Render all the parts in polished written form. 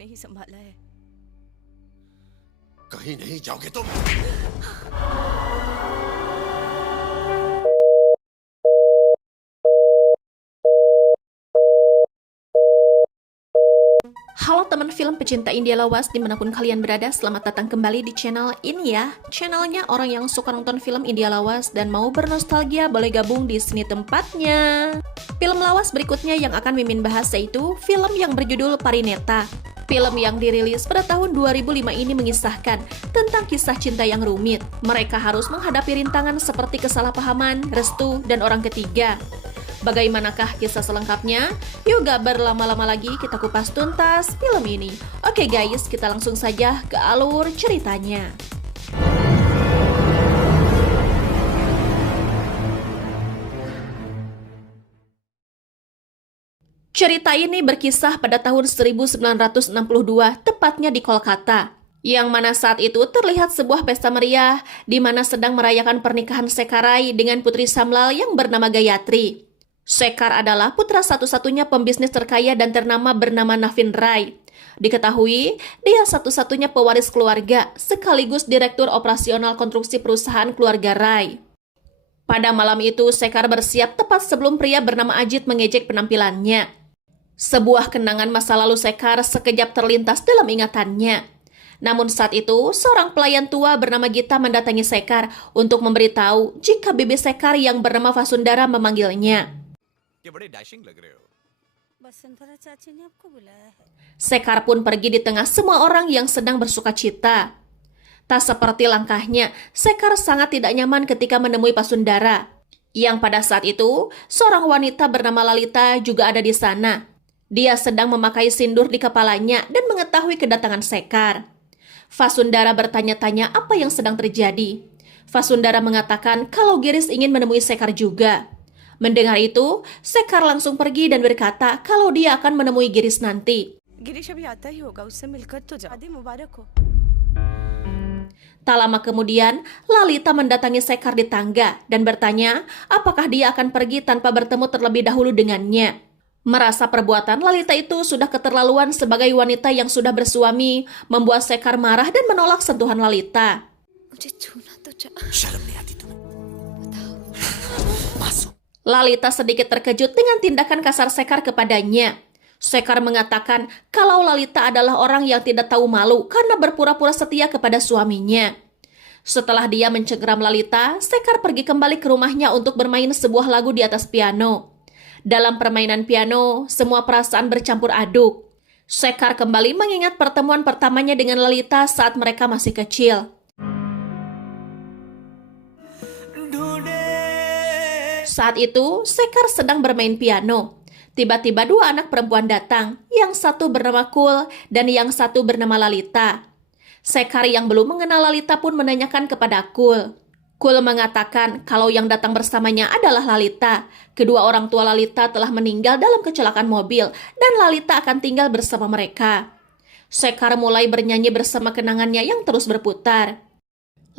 नहीं संभाला है। कहीं नहीं जाओगे तुम। Halo teman film pecinta India lawas dimanapun kalian berada, selamat datang kembali di channel ini ya. Channelnya orang yang suka nonton film India lawas dan mau bernostalgia boleh gabung di sini tempatnya. Film lawas berikutnya yang akan Mimin bahas yaitu film yang berjudul Parineta. Film yang dirilis pada tahun 2005 ini mengisahkan tentang kisah cinta yang rumit. Mereka harus menghadapi rintangan seperti kesalahpahaman, restu, dan orang ketiga. Bagaimanakah kisah selengkapnya? Yuk gak berlama-lama lagi kita kupas tuntas film ini. Oke guys, kita langsung saja ke alur ceritanya. Cerita ini berkisah pada tahun 1962, tepatnya di Kolkata. Yang mana saat itu terlihat sebuah pesta meriah, di mana sedang merayakan pernikahan Sekarai dengan putri Samlal yang bernama Gayatri. Sekar adalah putra satu-satunya pembisnis terkaya dan ternama bernama Navin Rai. Diketahui, dia satu-satunya pewaris keluarga, sekaligus direktur operasional konstruksi perusahaan keluarga Rai. Pada malam itu, Sekar bersiap tepat sebelum pria bernama Ajit mengejek penampilannya. Sebuah kenangan masa lalu Sekar sekejap terlintas dalam ingatannya. Namun saat itu, seorang pelayan tua bernama Gita mendatangi Sekar untuk memberitahu jika bibi Sekar yang bernama Vasundara memanggilnya. Sekar pun pergi di tengah semua orang yang sedang bersuka cita. Tak seperti langkahnya, Sekar sangat tidak nyaman ketika menemui Vasundara. Yang pada saat itu, seorang wanita bernama Lalita juga ada di sana. Dia sedang memakai sindur di kepalanya dan mengetahui kedatangan Sekar. Vasundara bertanya-tanya apa yang sedang terjadi. Vasundara mengatakan kalau Giris ingin menemui Sekar juga. Mendengar itu, Sekar langsung pergi dan berkata kalau dia akan menemui Giris nanti. Girish अभी आता ही होगा, उससे मिलकर तो शादी मुबारक हो। Tak lama kemudian, Lalita mendatangi Sekar di tangga dan bertanya apakah dia akan pergi tanpa bertemu terlebih dahulu dengannya. Merasa perbuatan Lalita itu sudah keterlaluan sebagai wanita yang sudah bersuami, membuat Sekar marah dan menolak sentuhan Lalita. Lalita sedikit terkejut dengan tindakan kasar Sekar kepadanya. Sekar mengatakan kalau Lalita adalah orang yang tidak tahu malu karena berpura-pura setia kepada suaminya. Setelah dia mencengkeram Lalita, Sekar pergi kembali ke rumahnya untuk bermain sebuah lagu di atas piano. Dalam permainan piano, semua perasaan bercampur aduk. Sekar kembali mengingat pertemuan pertamanya dengan Lalita saat mereka masih kecil. Saat itu, Sekar sedang bermain piano. Tiba-tiba dua anak perempuan datang, yang satu bernama Kul dan yang satu bernama Lalita. Sekar yang belum mengenal Lalita pun menanyakan kepada Kul. Kul mengatakan kalau yang datang bersamanya adalah Lalita. Kedua orang tua Lalita telah meninggal dalam kecelakaan mobil dan Lalita akan tinggal bersama mereka. Sekar mulai bernyanyi bersama kenangannya yang terus berputar.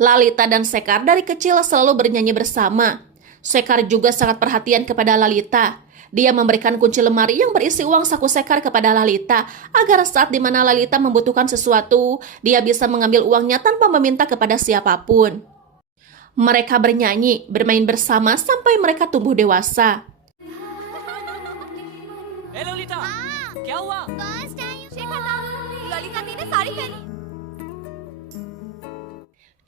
Lalita dan Sekar dari kecil selalu bernyanyi bersama. Sekar juga sangat perhatian kepada Lalita. Dia memberikan kunci lemari yang berisi uang saku Sekar kepada Lalita agar saat di mana Lalita membutuhkan sesuatu, dia bisa mengambil uangnya tanpa meminta kepada siapapun. Mereka bernyanyi, bermain bersama sampai mereka tumbuh dewasa. Hey Lolita, क्या हुआ? First time Lalita ने साड़ी पहनी।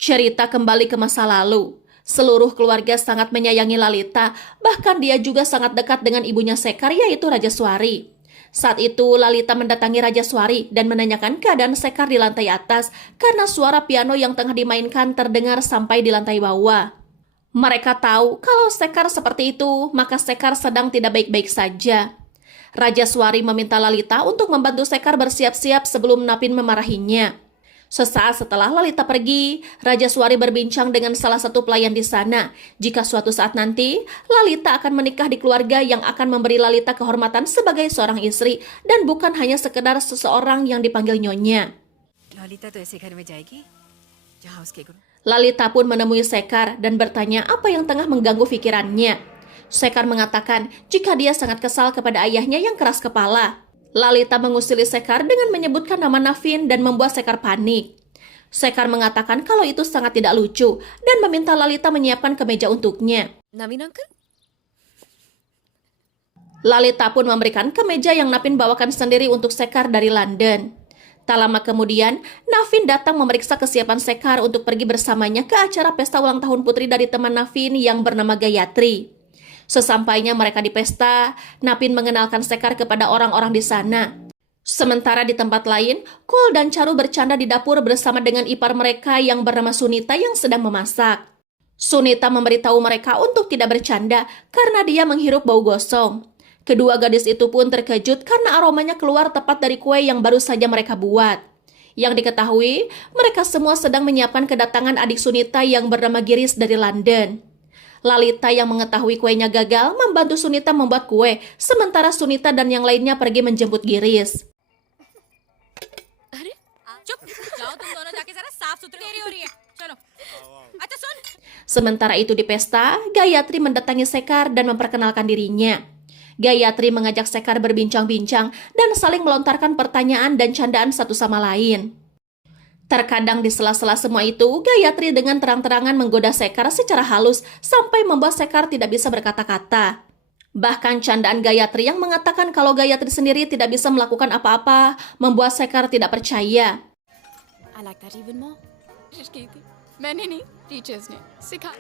Cerita kembali ke masa lalu. Seluruh keluarga sangat menyayangi Lalita, bahkan dia juga sangat dekat dengan ibunya Sekar yaitu Raja Swari. Saat itu Lalita mendatangi Raja Swari dan menanyakan keadaan Sekar di lantai atas karena suara piano yang tengah dimainkan terdengar sampai di lantai bawah. Mereka tahu kalau Sekar seperti itu, maka Sekar sedang tidak baik-baik saja. Raja Swari meminta Lalita untuk membantu Sekar bersiap-siap sebelum Napin memarahinya. Sesaat setelah Lalita pergi, Raja Swari berbincang dengan salah satu pelayan di sana. Jika suatu saat nanti, Lalita akan menikah di keluarga yang akan memberi Lalita kehormatan sebagai seorang istri dan bukan hanya sekedar seseorang yang dipanggil nyonya. Lalita तो ऐसे घर में जाएगी जहाँ उसके गुरु। Lalita pun menemui Sekar dan bertanya apa yang tengah mengganggu pikirannya. Sekar mengatakan jika dia sangat kesal kepada ayahnya yang keras kepala. Lalita mengusili Sekar dengan menyebutkan nama Navin dan membuat Sekar panik. Sekar mengatakan kalau itu sangat tidak lucu dan meminta Lalita menyiapkan kemeja untuknya. Navin uncle? Lalita pun memberikan kemeja yang Navin bawakan sendiri untuk Sekar dari London. Tak lama kemudian, Navin datang memeriksa kesiapan Sekar untuk pergi bersamanya ke acara pesta ulang tahun putri dari teman Navin yang bernama Gayatri. Sesampainya mereka di pesta, Navin mengenalkan Sekar kepada orang-orang di sana. Sementara di tempat lain, Kul dan Charu bercanda di dapur bersama dengan ipar mereka yang bernama Sunita yang sedang memasak. Sunita memberitahu mereka untuk tidak bercanda karena dia menghirup bau gosong. Kedua gadis itu pun terkejut karena aromanya keluar tepat dari kue yang baru saja mereka buat. Yang diketahui, mereka semua sedang menyiapkan kedatangan adik Sunita yang bernama Giris dari London. Lalita yang mengetahui kuenya gagal membantu Sunita membuat kue, sementara Sunita dan yang lainnya pergi menjemput Giris. अरे चुप जाओ तुम दोनों जाके जरा साफ सुथरी देरी हो रही है चलो अच्छा सुन Sementara itu di pesta, Gayatri mendatangi Sekar dan memperkenalkan dirinya. Gayatri mengajak Sekar berbincang-bincang dan saling melontarkan pertanyaan dan candaan satu sama lain. Terkadang di sela-sela semua itu, Gayatri dengan terang-terangan menggoda Sekar secara halus sampai membuat Sekar tidak bisa berkata-kata. Bahkan candaan Gayatri yang mengatakan kalau Gayatri sendiri tidak bisa melakukan apa-apa membuat Sekar tidak percaya. I like that even more. की थी मैंने नहीं टीचर्स ने सिखा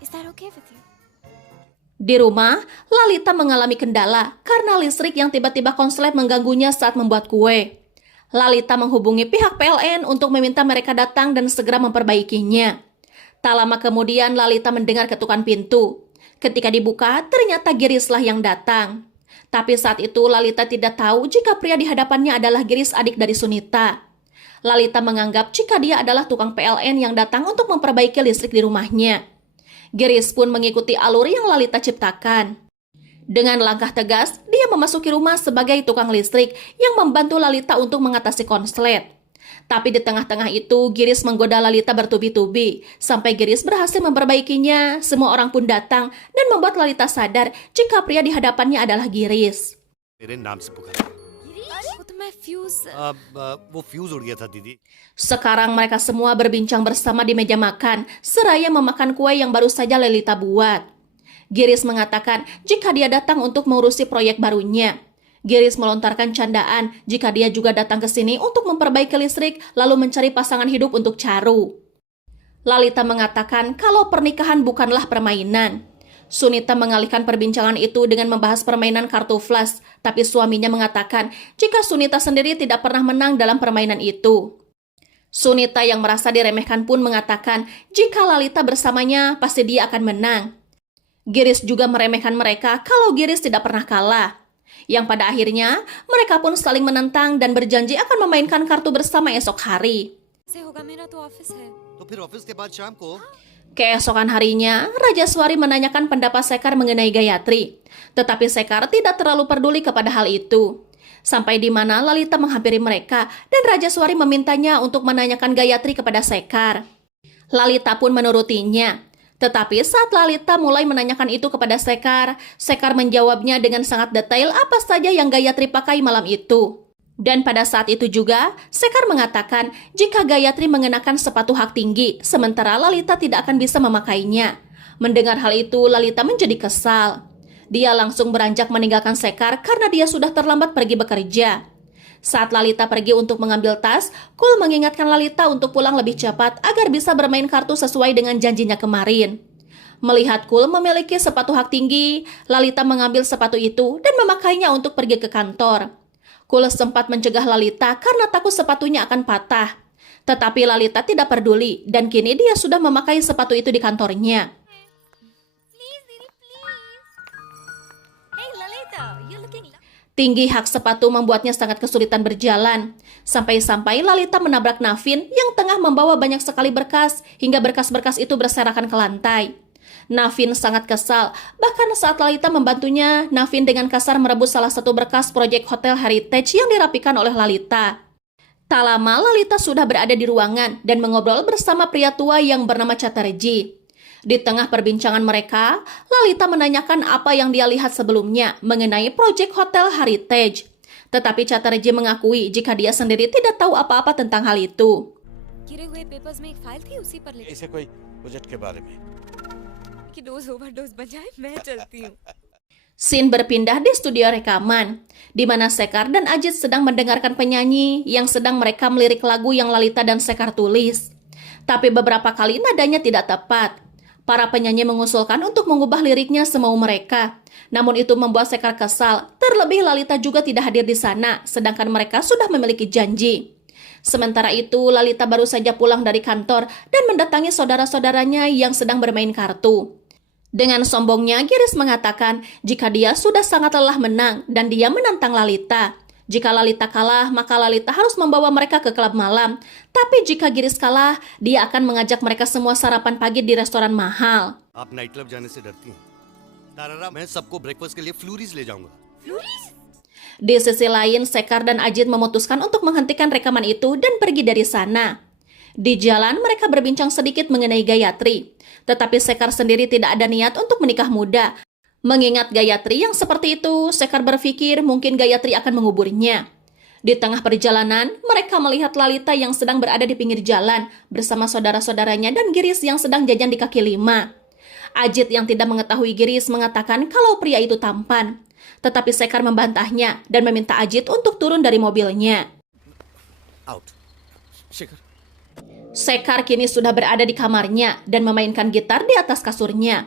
Is that okay with you? Di rumah, Lalita mengalami kendala karena listrik yang tiba-tiba konslet mengganggunya saat membuat kue. Lalita menghubungi pihak PLN untuk meminta mereka datang dan segera memperbaikinya. Tak lama kemudian Lalita mendengar ketukan pintu. Ketika dibuka, ternyata Girislah yang datang. Tapi saat itu Lalita tidak tahu jika pria di hadapannya adalah Giris, adik dari Sunita. Lalita menganggap jika dia adalah tukang PLN yang datang untuk memperbaiki listrik di rumahnya. Giris pun mengikuti alur yang Lalita ciptakan. Dengan langkah tegas, dia memasuki rumah sebagai tukang listrik yang membantu Lalita untuk mengatasi konslet. Tapi di tengah-tengah itu, Giris menggoda Lalita bertubi-tubi. Sampai Giris berhasil memperbaikinya, semua orang pun datang dan membuat Lalita sadar jika pria di hadapannya adalah Giris. मेरे नाम से पुकारा वो तो मैं फ्यूज वो फ्यूज उड़ गया था दीदी Sekarang mereka semua berbincang bersama di meja makan, seraya memakan kue yang baru saja Lalita buat. Giris mengatakan jika dia datang untuk mengurusi proyek barunya. Giris melontarkan candaan jika dia juga datang ke sini untuk memperbaiki listrik lalu mencari pasangan hidup untuk Charu. Lalita mengatakan kalau pernikahan bukanlah permainan. Sunita mengalihkan perbincangan itu dengan membahas permainan kartu flash, tapi suaminya mengatakan jika Sunita sendiri tidak pernah menang dalam permainan itu. Sunita yang merasa diremehkan pun mengatakan jika Lalita bersamanya pasti dia akan menang. Giris juga meremehkan mereka kalau Giris tidak pernah kalah. Yang pada akhirnya mereka pun saling menentang dan berjanji akan memainkan kartu bersama esok hari. से होगा मेरा तो ऑफिस है तो फिर ऑफिस के बाद शाम को Keesokan harinya, Rajaswari menanyakan pendapat Sekar mengenai Gayatri. Tetapi Sekar tidak terlalu peduli kepada hal itu. Sampai di mana Lalita menghampiri mereka dan Rajaswari memintanya untuk menanyakan Gayatri kepada Sekar. Lalita pun menurutinya. Tetapi saat Lalita mulai menanyakan itu kepada Sekar, Sekar menjawabnya dengan sangat detail apa saja yang Gayatri pakai malam itu. Dan pada saat itu juga, Sekar mengatakan jika Gayatri mengenakan sepatu hak tinggi, sementara Lalita tidak akan bisa memakainya. Mendengar hal itu, Lalita menjadi kesal. Dia langsung beranjak meninggalkan Sekar karena dia sudah terlambat pergi bekerja. Saat Lalita pergi untuk mengambil tas, Kul mengingatkan Lalita untuk pulang lebih cepat agar bisa bermain kartu sesuai dengan janjinya kemarin. Melihat Kul memiliki sepatu hak tinggi, Lalita mengambil sepatu itu dan memakainya untuk pergi ke kantor. Kul sempat mencegah Lalita karena takut sepatunya akan patah. Tetapi Lalita tidak peduli dan kini dia sudah memakai sepatu itu di kantornya. Please दीदी please Hey Lalita you're looking Tinggi hak sepatu membuatnya sangat kesulitan berjalan. Sampai-sampai Lalita menabrak Navin yang tengah membawa banyak sekali berkas hingga berkas-berkas itu berserakan ke lantai. Navin sangat kesal, bahkan saat Lalita membantunya, Navin dengan kasar merebut salah satu berkas proyek Hotel Heritage yang dirapikan oleh Lalita. Tak lama Lalita sudah berada di ruangan dan mengobrol bersama pria tua yang bernama Chatterjee. Di tengah perbincangan mereka, Lalita menanyakan apa yang dia lihat sebelumnya mengenai proyek Hotel Heritage. Tetapi Chatterjee mengakui jika dia sendiri tidak tahu apa-apa tentang hal itu. गिरे हुए पेपर्स में एक फाइल थी उसी पर लिखा इसे कोई प्रोजेक्ट के बारे में कि डोज ओवरडोज बजाए मैं चलती हूँ Scene berpindah di studio rekaman, di mana Sekar dan Ajit sedang mendengarkan penyanyi yang sedang mereka melirik lagu yang Lalita dan Sekar tulis. Tapi beberapa kali nadanya tidak tepat. Para penyanyi mengusulkan untuk mengubah liriknya semau mereka. Namun itu membuat Sekar kesal, terlebih Lalita juga tidak hadir di sana, sedangkan mereka sudah memiliki janji. Sementara itu, Lalita baru saja pulang dari kantor dan mendatangi saudara-saudaranya yang sedang bermain kartu. Dengan sombongnya, Giris mengatakan jika dia sudah sangat lelah menang dan dia menantang Lalita. Jika Lalita kalah, maka Lalita harus membawa mereka ke klub malam. Tapi jika Giris kalah, dia akan mengajak mereka semua sarapan pagi di restoran mahal. आप night club जाने से डरती हैं? तारारा, मैं सबको ब्रेकफास्ट के लिए फ्लूरीज ले जाऊंगा. Di sisi lain, Sekar dan Ajit memutuskan untuk menghentikan rekaman itu dan pergi dari sana. Di jalan, mereka berbincang sedikit mengenai Gayatri. Tetapi Sekar sendiri tidak ada niat untuk menikah muda. Mengingat Gayatri yang seperti itu, Sekar berpikir mungkin Gayatri akan menguburnya. Di tengah perjalanan, mereka melihat Lalita yang sedang berada di pinggir jalan bersama saudara-saudaranya dan Giris yang sedang jajan di kaki lima. Ajit yang tidak mengetahui Giris mengatakan kalau pria itu tampan. Tetapi Sekar membantahnya dan meminta Ajit untuk turun dari mobilnya. Out. शिखर. Sekar kini sudah berada di kamarnya dan memainkan gitar di atas kasurnya.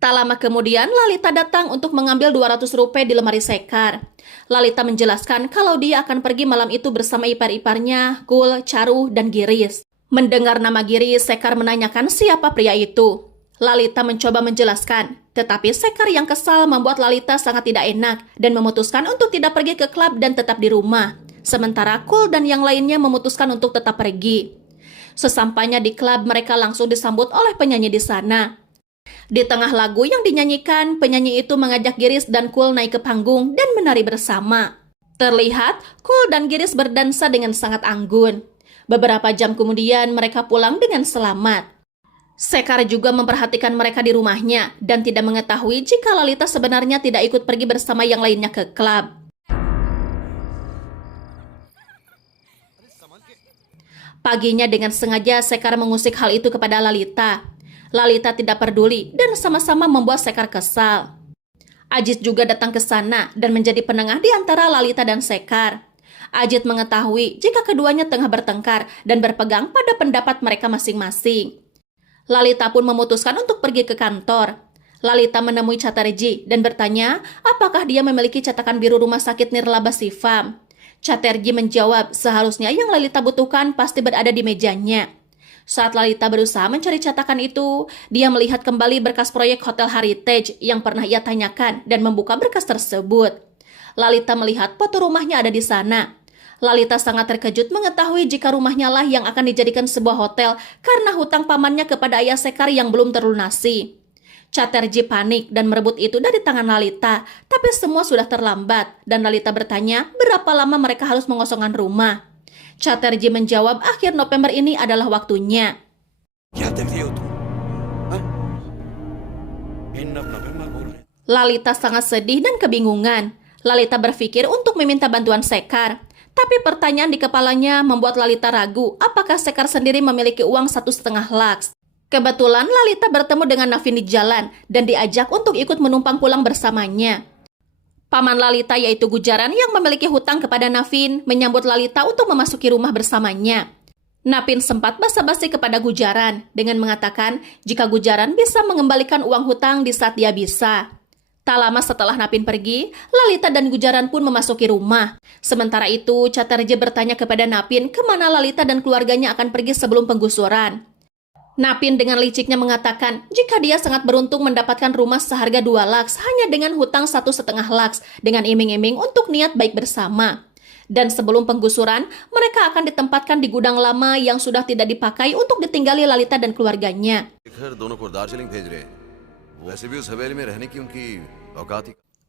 Tak lama kemudian, Lalita datang untuk mengambil 200 rupiah di lemari Sekar. Lalita menjelaskan kalau dia akan pergi malam itu bersama ipar-iparnya, Kul, Charu, dan Giris. Mendengar nama Giris, Sekar menanyakan siapa pria itu. Lalita mencoba menjelaskan, tetapi Sekar yang kesal membuat Lalita sangat tidak enak dan memutuskan untuk tidak pergi ke klub dan tetap di rumah. Sementara Kul dan yang lainnya memutuskan untuk tetap pergi. Sesampainya di klub, mereka langsung disambut oleh penyanyi di sana. Di tengah lagu yang dinyanyikan, penyanyi itu mengajak Giris dan Kul naik ke panggung dan menari bersama. Terlihat, Kul dan Giris berdansa dengan sangat anggun. Beberapa jam kemudian, mereka pulang dengan selamat. Sekar juga memperhatikan mereka di rumahnya dan tidak mengetahui jika Lalita sebenarnya tidak ikut pergi bersama yang lainnya ke klub. Paginya dengan sengaja Sekar mengusik hal itu kepada Lalita. Lalita tidak peduli dan sama-sama membuat Sekar kesal. Ajit juga datang ke sana dan menjadi penengah di antara Lalita dan Sekar. Ajit mengetahui jika keduanya tengah bertengkar dan berpegang pada pendapat mereka masing-masing. Lalita pun memutuskan untuk pergi ke kantor. Lalita menemui Chatterjee dan bertanya apakah dia memiliki cetakan biru rumah sakit Nirlaba Shivam. Chatterjee menjawab seharusnya yang Lalita butuhkan pasti berada di mejanya. Saat Lalita berusaha mencari cetakan itu, dia melihat kembali berkas proyek Hotel Heritage yang pernah ia tanyakan dan membuka berkas tersebut. Lalita melihat foto rumahnya ada di sana. Lalita sangat terkejut mengetahui jika rumahnya lah yang akan dijadikan sebuah hotel karena hutang pamannya kepada ayah Sekar yang belum terlunasi. Chatterjee panik dan merebut itu dari tangan Lalita, tapi semua sudah terlambat dan Lalita bertanya berapa lama mereka harus mengosongkan rumah. Chatterjee menjawab akhir November ini adalah waktunya. Lalita sangat sedih dan kebingungan. Lalita berpikir untuk meminta bantuan Sekar, tapi pertanyaan di kepalanya membuat Lalita ragu apakah Sekar sendiri memiliki uang 1,5 lakhs. Kebetulan Lalita bertemu dengan Navin di jalan dan diajak untuk ikut menumpang pulang bersamanya. Paman Lalita yaitu Gujaran yang memiliki hutang kepada Navin menyambut Lalita untuk memasuki rumah bersamanya. Navin sempat basa-basi kepada Gujaran dengan mengatakan jika Gujaran bisa mengembalikan uang hutang di saat dia bisa. Tak lama setelah Navin pergi, Lalita dan Gujaran pun memasuki rumah. Sementara itu, Chatterjee bertanya kepada Navin kemana Lalita dan keluarganya akan pergi sebelum penggusuran. Navin dengan liciknya mengatakan jika dia sangat beruntung mendapatkan rumah seharga 2 lakhs hanya dengan hutang 1,5 lakhs dengan iming-iming untuk niat baik bersama. Dan sebelum penggusuran, mereka akan ditempatkan di gudang lama yang sudah tidak dipakai untuk ditinggali Lalita dan keluarganya.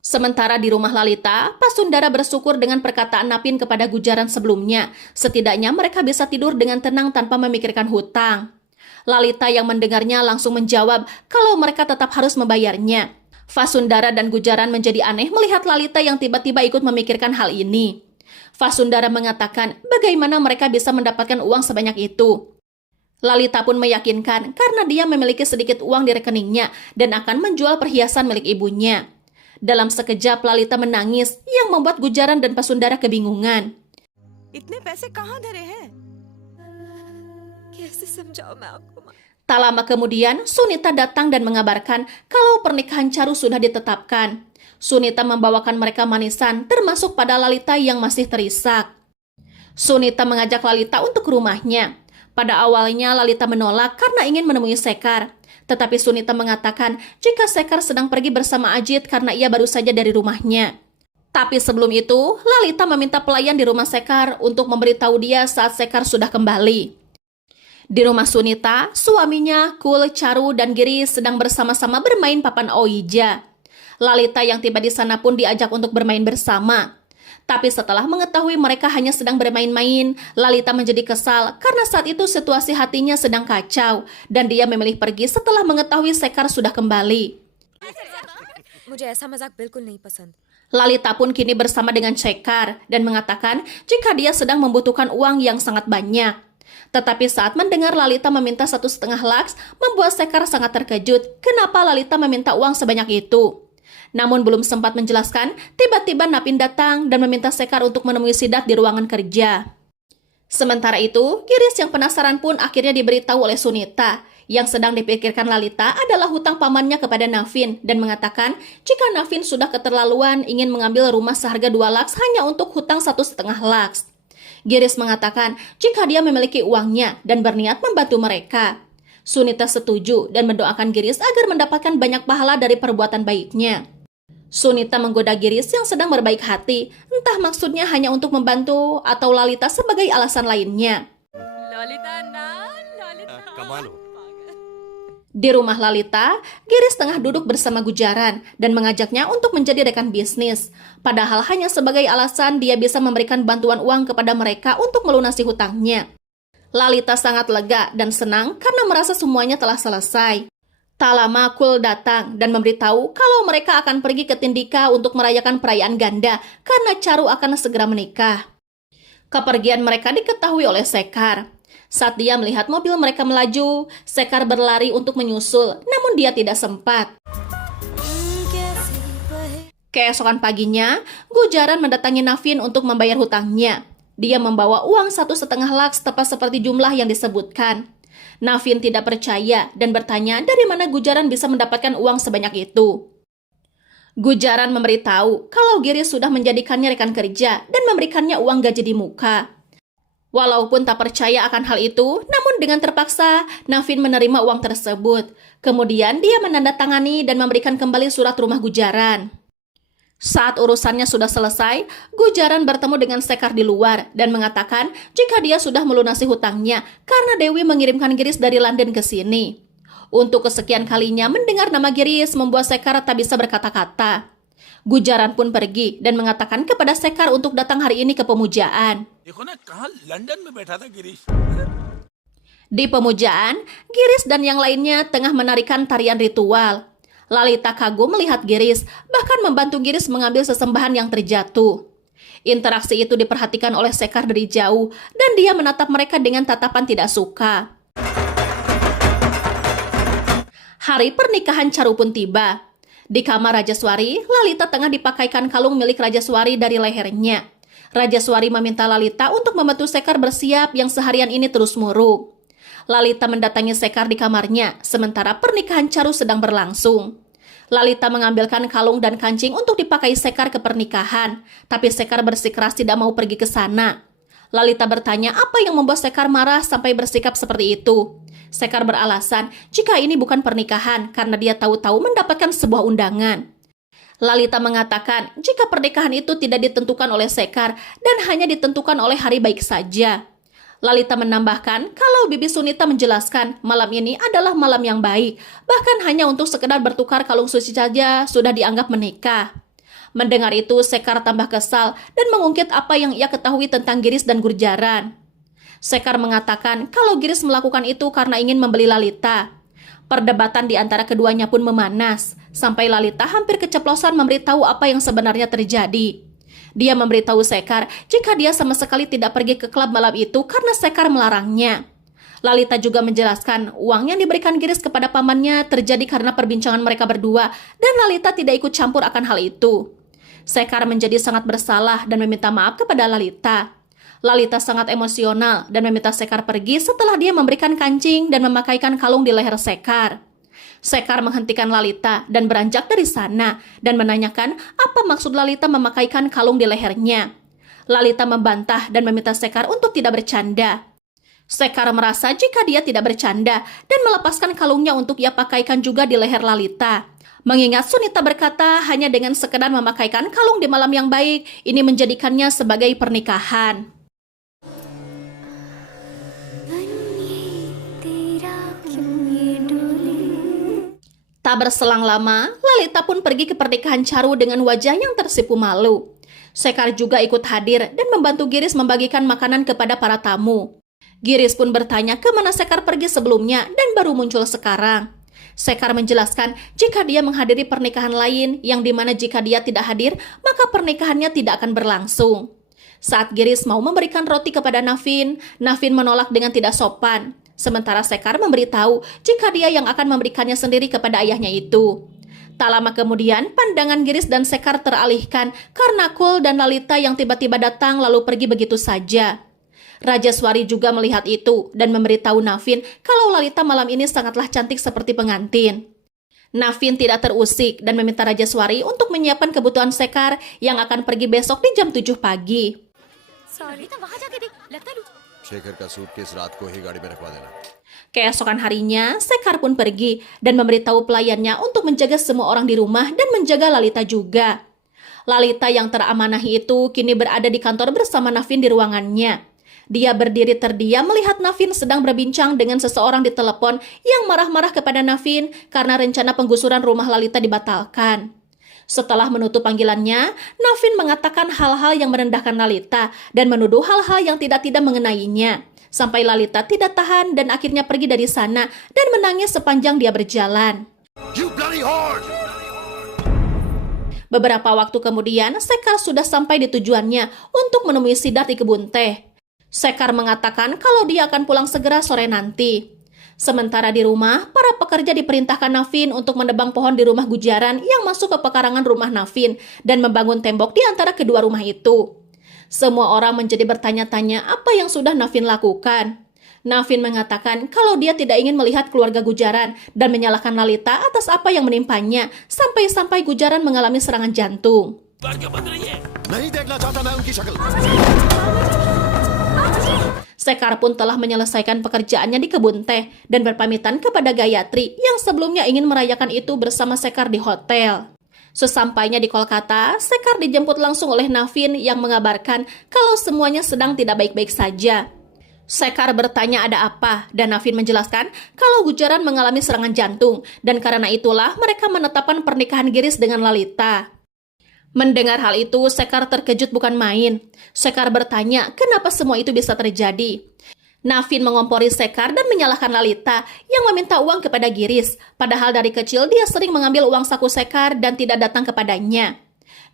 Sementara di rumah Lalita, Pasundara bersyukur dengan perkataan Navin kepada Gujaran sebelumnya. Setidaknya mereka bisa tidur dengan tenang tanpa memikirkan hutang. Lalita yang mendengarnya langsung menjawab kalau mereka tetap harus membayarnya. Vasundara dan Gujaran menjadi aneh melihat Lalita yang tiba-tiba ikut memikirkan hal ini. Vasundara mengatakan bagaimana mereka bisa mendapatkan uang sebanyak itu. Lalita pun meyakinkan karena dia memiliki sedikit uang di rekeningnya dan akan menjual perhiasan milik ibunya. Dalam sekejap Lalita menangis yang membuat Gujaran dan Vasundara kebingungan. इतने पैसे कहाँ धरे हैं? कैसे समझाऊं मैं आपको? Tak lama kemudian, Sunita datang dan mengabarkan kalau pernikahan Charu sudah ditetapkan. Sunita membawakan mereka manisan, termasuk pada Lalita yang masih terisak. Sunita mengajak Lalita untuk ke rumahnya. Pada awalnya, Lalita menolak karena ingin menemui Sekar. Tetapi Sunita mengatakan jika Sekar sedang pergi bersama Ajit karena ia baru saja dari rumahnya. Tapi sebelum itu, Lalita meminta pelayan di rumah Sekar untuk memberitahu dia saat Sekar sudah kembali. Di rumah Sunita, suaminya, Kul, Charu, dan Giri sedang bersama-sama bermain papan Ouija. Lalita yang tiba di sana pun diajak untuk bermain bersama. Tapi setelah mengetahui mereka hanya sedang bermain-main, Lalita menjadi kesal karena saat itu situasi hatinya sedang kacau dan dia memilih pergi setelah mengetahui Sekar sudah kembali. मुझे ऐसा मजाक बिल्कुल नहीं पसंद. Lalita pun kini bersama dengan Sekar dan mengatakan jika dia sedang membutuhkan uang yang sangat banyak. Tetapi saat mendengar Lalita meminta 1,5 lakhs, membuat Sekar sangat terkejut kenapa Lalita meminta uang sebanyak itu. Namun belum sempat menjelaskan, tiba-tiba Napin datang dan meminta Sekar untuk menemui Siddharth di ruangan kerja. Sementara itu, Giris yang penasaran pun akhirnya diberitahu oleh Sunita. Yang sedang dipikirkan Lalita adalah hutang pamannya kepada Navin dan mengatakan jika Navin sudah keterlaluan ingin mengambil rumah seharga 2 lakhs hanya untuk hutang 1,5 lakhs. Giris mengatakan jika dia memiliki uangnya dan berniat membantu mereka. Sunita setuju dan mendoakan Giris agar mendapatkan banyak pahala dari perbuatan baiknya. Sunita menggoda Giris yang sedang berbaik hati, entah maksudnya hanya untuk membantu atau Lalita sebagai alasan lainnya. कमाल हो. Di rumah Lalita, Giris tengah duduk bersama Gujaran dan mengajaknya untuk menjadi rekan bisnis. Padahal hanya sebagai alasan dia bisa memberikan bantuan uang kepada mereka untuk melunasi hutangnya. Lalita sangat lega dan senang karena merasa semuanya telah selesai. Tak lama Kul datang dan memberitahu kalau mereka akan pergi ke Tindika untuk merayakan perayaan ganda karena Charu akan segera menikah. Kepergian mereka diketahui oleh Sekar. Saat dia melihat mobil mereka melaju, Sekar berlari untuk menyusul, namun dia tidak sempat. Keesokan paginya, Gujaran mendatangi Navin untuk membayar hutangnya. Dia membawa uang 1,5 lakhs tepat seperti jumlah yang disebutkan. Navin tidak percaya dan bertanya dari mana Gujaran bisa mendapatkan uang sebanyak itu. Gujaran memberitahu kalau Giri sudah menjadikannya rekan kerja dan memberikannya uang gaji di muka. Walaupun tak percaya akan hal itu, namun dengan terpaksa, Navin menerima uang tersebut. Kemudian dia menandatangani dan memberikan kembali surat rumah Gujaran. Saat urusannya sudah selesai, Gujaran bertemu dengan Sekar di luar dan mengatakan jika dia sudah melunasi hutangnya karena Dewi mengirimkan Giris dari London ke sini. Untuk kesekian kalinya mendengar nama Giris membuat Sekar tak bisa berkata-kata. Gujaran pun pergi dan mengatakan kepada Sekar untuk datang hari ini ke pemujaan. देखो ना कहाँ लंदन में बैठा था Girish. Di pemujaan, Giris dan yang lainnya tengah menarikan tarian ritual. Lalita kagum melihat Giris, bahkan membantu Giris mengambil sesembahan yang terjatuh. Interaksi itu diperhatikan oleh Sekar dari jauh, dan dia menatap mereka dengan tatapan tidak suka. Hari pernikahan Charu pun tiba. Di kamar Rajaswari, Lalita tengah dipakaikan kalung milik Rajaswari dari lehernya. Rajaswari meminta Lalita untuk membantu Sekar bersiap yang seharian ini terus murung. Lalita mendatangi Sekar di kamarnya, sementara pernikahan Charu sedang berlangsung. Lalita mengambilkan kalung dan kancing untuk dipakai Sekar ke pernikahan, tapi Sekar bersikeras tidak mau pergi ke sana. Lalita bertanya apa yang membuat Sekar marah sampai bersikap seperti itu. Sekar beralasan jika ini bukan pernikahan karena dia tahu-tahu mendapatkan sebuah undangan. Lalita mengatakan jika pernikahan itu tidak ditentukan oleh Sekar dan hanya ditentukan oleh hari baik saja. Lalita menambahkan kalau Bibi Sunita menjelaskan malam ini adalah malam yang baik, bahkan hanya untuk sekedar bertukar kalung suci saja sudah dianggap menikah. Mendengar itu Sekar tambah kesal dan mengungkit apa yang ia ketahui tentang Giris dan Gujaran. Sekar mengatakan kalau Giris melakukan itu karena ingin membeli Lalita. Perdebatan di antara keduanya pun memanas, sampai Lalita hampir keceplosan memberitahu apa yang sebenarnya terjadi. Dia memberitahu Sekar jika dia sama sekali tidak pergi ke klub malam itu karena Sekar melarangnya. Lalita juga menjelaskan uang yang diberikan Giris kepada pamannya terjadi karena perbincangan mereka berdua dan Lalita tidak ikut campur akan hal itu. Sekar menjadi sangat bersalah dan meminta maaf kepada Lalita. Lalita sangat emosional dan meminta Sekar pergi setelah dia memberikan kancing dan memakaikan kalung di leher Sekar. Sekar menghentikan Lalita dan beranjak dari sana dan menanyakan apa maksud Lalita memakaikan kalung di lehernya. Lalita membantah dan meminta Sekar untuk tidak bercanda. Sekar merasa jika dia tidak bercanda dan melepaskan kalungnya untuk ia pakaikan juga di leher Lalita. Mengingat Sunita berkata hanya dengan sekedar memakaikan kalung di malam yang baik, ini menjadikannya sebagai pernikahan. Tak berselang lama, Lalita pun pergi ke pernikahan Charu dengan wajah yang tersipu malu. Sekar juga ikut hadir dan membantu Giris membagikan makanan kepada para tamu. Giris pun bertanya kemana Sekar pergi sebelumnya dan baru muncul sekarang. Sekar menjelaskan jika dia menghadiri pernikahan lain yang dimana jika dia tidak hadir, maka pernikahannya tidak akan berlangsung. Saat Giris mau memberikan roti kepada Navin, Navin menolak dengan tidak sopan. Sementara Sekar memberitahu jika dia yang akan memberikannya sendiri kepada ayahnya itu. Tak lama kemudian, pandangan Giris dan Sekar teralihkan karena Kul dan Lalita yang tiba-tiba datang lalu pergi begitu saja. Rajaswari juga melihat itu dan memberitahu Navin kalau Lalita malam ini sangatlah cantik seperti pengantin. Navin tidak terusik dan meminta Rajaswari untuk menyiapkan kebutuhan Sekar yang akan pergi besok di jam 7 pagi. Sorry, kita वहाँ जाके देख, लगता है शेखर का सूटकेस रात को ही गाड़ी में रखवा देना. Keesokan harinya, Sekar pun pergi dan memberitahu pelayannya untuk menjaga semua orang di rumah dan menjaga Lalita juga. Lalita yang teramanahi itu kini berada di kantor bersama Navin di ruangannya. Dia berdiri terdiam melihat Navin sedang berbincang dengan seseorang di telepon yang marah-marah kepada Navin karena rencana penggusuran rumah Lalita dibatalkan. Setelah menutup panggilannya, Navin mengatakan hal-hal yang merendahkan Lalita dan menuduh hal-hal yang tidak-tidak mengenainya. Sampai Lalita tidak tahan dan akhirnya pergi dari sana dan menangis sepanjang dia berjalan. You bloody whore! Beberapa waktu kemudian, Sekar sudah sampai di tujuannya untuk menemui Siddharth di kebun teh. Sekar mengatakan kalau dia akan pulang segera sore nanti. Sementara di rumah, para pekerja diperintahkan Navin untuk menebang pohon di rumah Gujaran yang masuk ke pekarangan rumah Navin dan membangun tembok di antara kedua rumah itu. Semua orang menjadi bertanya-tanya apa yang sudah Navin lakukan. Navin mengatakan kalau dia tidak ingin melihat keluarga Gujaran dan menyalahkan Lalita atas apa yang menimpanya sampai-sampai Gujaran mengalami serangan jantung. नहीं देखना चाहता मैं उनकी शक्ल. Sekar pun telah menyelesaikan pekerjaannya di kebun teh dan berpamitan kepada Gayatri yang sebelumnya ingin merayakan itu bersama Sekar di hotel. Sesampainya di Kolkata, Sekar dijemput langsung oleh Navin yang mengabarkan kalau semuanya sedang tidak baik-baik saja. Sekar bertanya ada apa dan Navin menjelaskan kalau Gujaran mengalami serangan jantung dan karena itulah mereka menetapkan pernikahan Giris dengan Lalita. Mendengar hal itu, Sekar terkejut bukan main. Sekar bertanya kenapa semua itu bisa terjadi. Navin mengompori Sekar dan menyalahkan Lalita yang meminta uang kepada Giris, padahal dari kecil dia sering mengambil uang saku Sekar dan tidak datang kepadanya.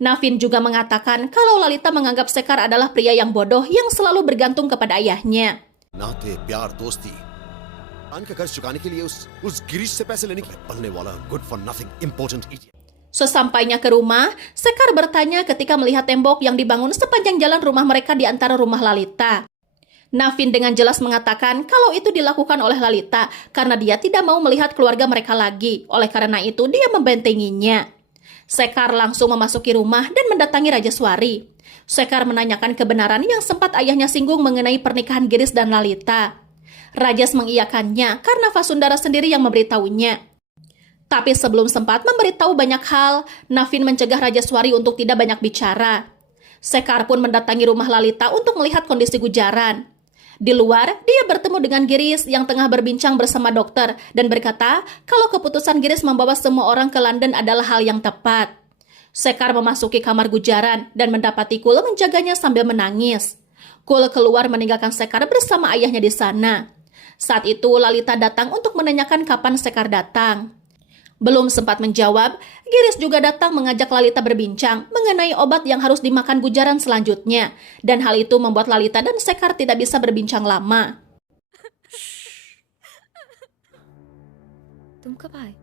Navin juga mengatakan kalau Lalita menganggap Sekar adalah pria yang bodoh yang selalu bergantung kepada ayahnya. नाते प्यार दोस्ती आन का कर्ज चुकाने के लिए उस गिरीश से पैसे लेने के लिए बनने वाला good for nothing important idiot. Sesampainya ke rumah, Sekar bertanya ketika melihat tembok yang dibangun sepanjang jalan rumah mereka di antara rumah Lalita. Navin dengan jelas mengatakan kalau itu dilakukan oleh Lalita karena dia tidak mau melihat keluarga mereka lagi. Oleh karena itu, dia membentenginya. Sekar langsung memasuki rumah dan mendatangi Rajaswari. Sekar menanyakan kebenaran yang sempat ayahnya singgung mengenai pernikahan Giris dan Lalita. Rajas mengiyakannya karena Vasundara sendiri yang memberitahunya. Tapi sebelum sempat memberitahu banyak hal, Navin mencegah Rajaswari untuk tidak banyak bicara. Sekar pun mendatangi rumah Lalita untuk melihat kondisi Gujaran. Di luar, dia bertemu dengan Giris yang tengah berbincang bersama dokter dan berkata kalau keputusan Giris membawa semua orang ke London adalah hal yang tepat. Sekar memasuki kamar Gujaran dan mendapati Kul menjaganya sambil menangis. Kul keluar meninggalkan Sekar bersama ayahnya di sana. Saat itu Lalita datang untuk menanyakan kapan Sekar datang. Belum sempat menjawab, Giris juga datang mengajak Lalita berbincang mengenai obat yang harus dimakan Gujaran selanjutnya. Dan hal itu membuat Lalita dan Sekar tidak bisa berbincang lama. तुम कब आए?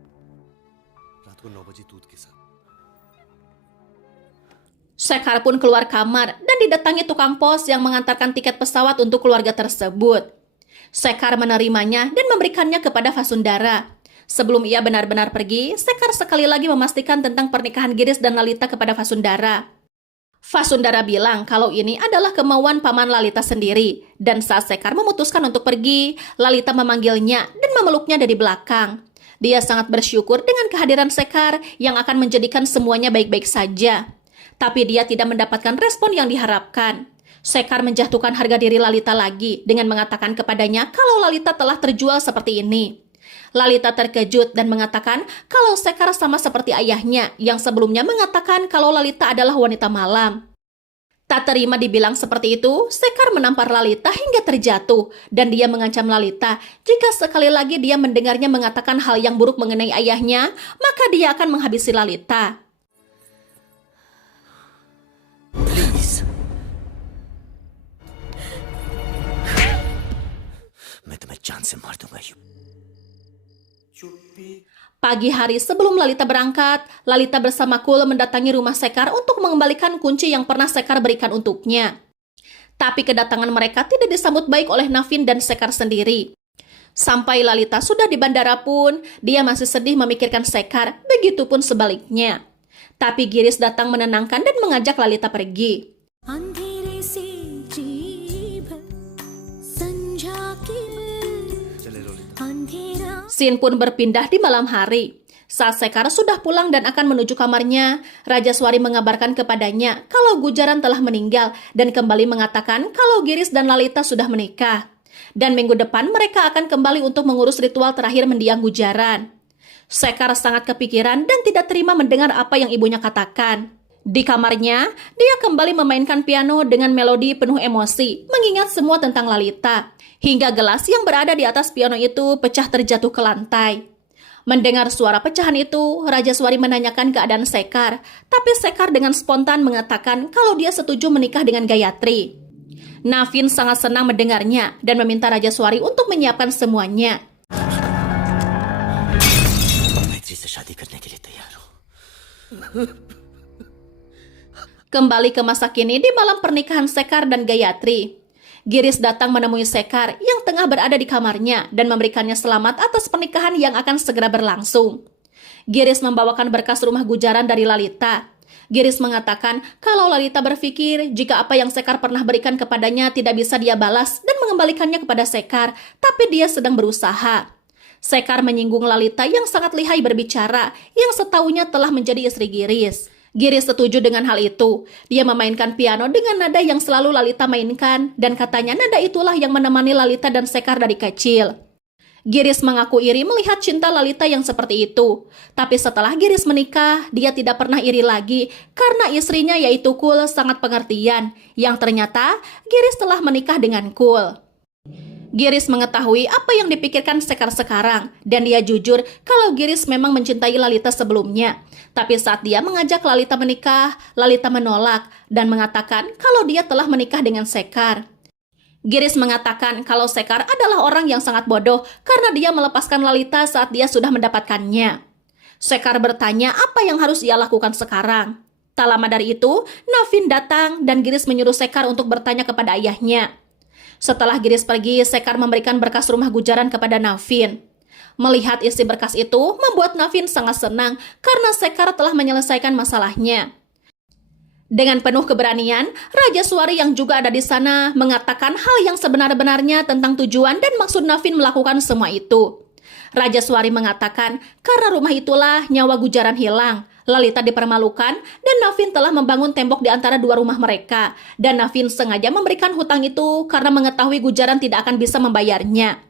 रात को 9 बजे दूध के साथ। Sekar pun keluar kamar dan didatangi tukang pos yang mengantarkan tiket pesawat untuk keluarga tersebut. Sekar menerimanya dan memberikannya kepada Vasundara. Sebelum ia benar-benar pergi, Sekar sekali lagi memastikan tentang pernikahan Giris dan Lalita kepada Vasundara. Vasundara bilang kalau ini adalah kemauan paman Lalita sendiri. Dan saat Sekar memutuskan untuk pergi, Lalita memanggilnya dan memeluknya dari belakang. Dia sangat bersyukur dengan kehadiran Sekar yang akan menjadikan semuanya baik-baik saja. Tapi dia tidak mendapatkan respon yang diharapkan. Sekar menjatuhkan harga diri Lalita lagi dengan mengatakan kepadanya kalau Lalita telah terjual seperti ini. Lalita terkejut dan mengatakan kalau Sekar sama seperti ayahnya yang sebelumnya mengatakan kalau Lalita adalah wanita malam. Tak terima dibilang seperti itu, Sekar menampar Lalita hingga terjatuh dan dia mengancam Lalita jika sekali lagi dia mendengarnya mengatakan hal yang buruk mengenai ayahnya, maka dia akan menghabisi Lalita. Please. मैं तुम्हें जान से मार दूंगा you. Pagi hari sebelum Lalita berangkat, Lalita bersama Kul mendatangi rumah Sekar untuk mengembalikan kunci yang pernah Sekar berikan untuknya. Tapi kedatangan mereka tidak disambut baik oleh Navin dan Sekar sendiri. Sampai Lalita sudah di bandara pun, dia masih sedih memikirkan Sekar, begitupun sebaliknya. Tapi Giris datang menenangkan dan mengajak Lalita pergi. Scene pun berpindah di malam hari. Saat Sekar sudah pulang dan akan menuju kamarnya, Raja Swari mengabarkan kepadanya kalau Gujaran telah meninggal dan kembali mengatakan kalau Giris dan Lalita sudah menikah. Dan minggu depan mereka akan kembali untuk mengurus ritual terakhir mendiang Gujaran. Sekar sangat kepikiran dan tidak terima mendengar apa yang ibunya katakan. Di kamarnya, dia kembali memainkan piano dengan melodi penuh emosi, mengingat semua tentang Lalita. Hingga gelas yang berada di atas piano itu pecah terjatuh ke lantai. Mendengar suara pecahan itu, Raja Swari menanyakan keadaan Sekar, tapi Sekar dengan spontan mengatakan kalau dia setuju menikah dengan Gayatri. Navin sangat senang mendengarnya dan meminta Raja Swari untuk menyiapkan semuanya. Kembali ke masa kini di malam pernikahan Sekar dan Gayatri. Giris datang menemui Sekar yang tengah berada di kamarnya dan memberikannya selamat atas pernikahan yang akan segera berlangsung. Giris membawakan berkas rumah Gujaran dari Lalita. Giris mengatakan kalau Lalita berpikir jika apa yang Sekar pernah berikan kepadanya tidak bisa dia balas dan mengembalikannya kepada Sekar, tapi dia sedang berusaha. Sekar menyinggung Lalita yang sangat lihai berbicara, yang setaunya telah menjadi istri Giris. Giris setuju dengan hal itu. Dia memainkan piano dengan nada yang selalu Lalita mainkan, dan katanya nada itulah yang menemani Lalita dan Sekar dari kecil. Giris mengaku iri melihat cinta Lalita yang seperti itu. Tapi setelah Giris menikah, dia tidak pernah iri lagi karena istrinya yaitu Kul sangat pengertian, yang ternyata Giris telah menikah dengan Kul. Giris mengetahui apa yang dipikirkan Sekar sekarang, dan dia jujur kalau Giris memang mencintai Lalita sebelumnya. Tapi saat dia mengajak Lalita menikah, Lalita menolak dan mengatakan kalau dia telah menikah dengan Sekar. Giris mengatakan kalau Sekar adalah orang yang sangat bodoh karena dia melepaskan Lalita saat dia sudah mendapatkannya. Sekar bertanya apa yang harus ia lakukan sekarang. Tak lama dari itu, Navin datang dan Giris menyuruh Sekar untuk bertanya kepada ayahnya. Setelah Giris pergi, Sekar memberikan berkas rumah Gujaran kepada Navin. Melihat isi berkas itu membuat Navin sangat senang karena Sekar telah menyelesaikan masalahnya. Dengan penuh keberanian, Raja Swari yang juga ada di sana mengatakan hal yang sebenar-benarnya tentang tujuan dan maksud Navin melakukan semua itu. Raja Swari mengatakan karena rumah itulah nyawa Gujaran hilang, Lalita dipermalukan, dan Navin telah membangun tembok di antara dua rumah mereka. Dan Navin sengaja memberikan hutang itu karena mengetahui Gujaran tidak akan bisa membayarnya.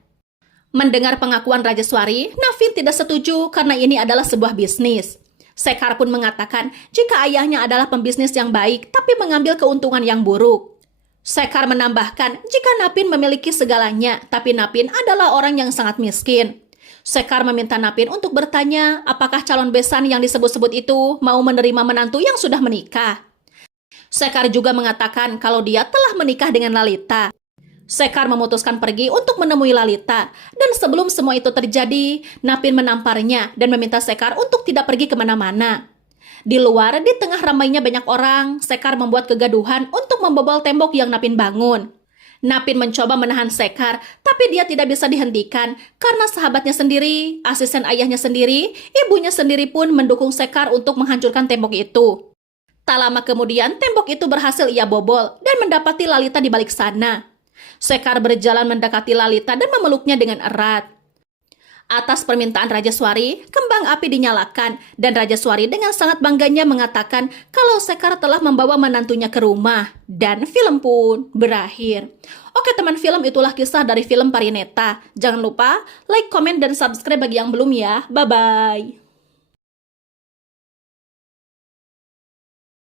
Mendengar pengakuan Raja Swari, Navin tidak setuju karena ini adalah sebuah bisnis. Sekar pun mengatakan jika ayahnya adalah pembisnis yang baik tapi mengambil keuntungan yang buruk. Sekar menambahkan jika Napin memiliki segalanya, tapi Napin adalah orang yang sangat miskin. Sekar meminta Napin untuk bertanya apakah calon besan yang disebut-sebut itu mau menerima menantu yang sudah menikah. Sekar juga mengatakan kalau dia telah menikah dengan Lalita. Sekar memutuskan pergi untuk menemui Lalita, dan sebelum semua itu terjadi, Napin menamparnya dan meminta Sekar untuk tidak pergi kemana-mana. Di luar, di tengah ramainya banyak orang, Sekar membuat kegaduhan untuk membobol tembok yang Napin bangun. Napin mencoba menahan Sekar, tapi dia tidak bisa dihentikan karena sahabatnya sendiri, asisten ayahnya sendiri, ibunya sendiri pun mendukung Sekar untuk menghancurkan tembok itu. Tak lama kemudian, tembok itu berhasil ia bobol dan mendapati Lalita di balik sana. Sekar berjalan mendekati Lalita dan memeluknya dengan erat. Atas permintaan Raja Swari, kembang api dinyalakan dan Raja Swari dengan sangat bangganya mengatakan kalau Sekar telah membawa menantunya ke rumah. Dan film pun berakhir. Oke teman film, itulah kisah dari film Parineta. Jangan lupa like, komen, dan subscribe bagi yang belum ya. Bye-bye.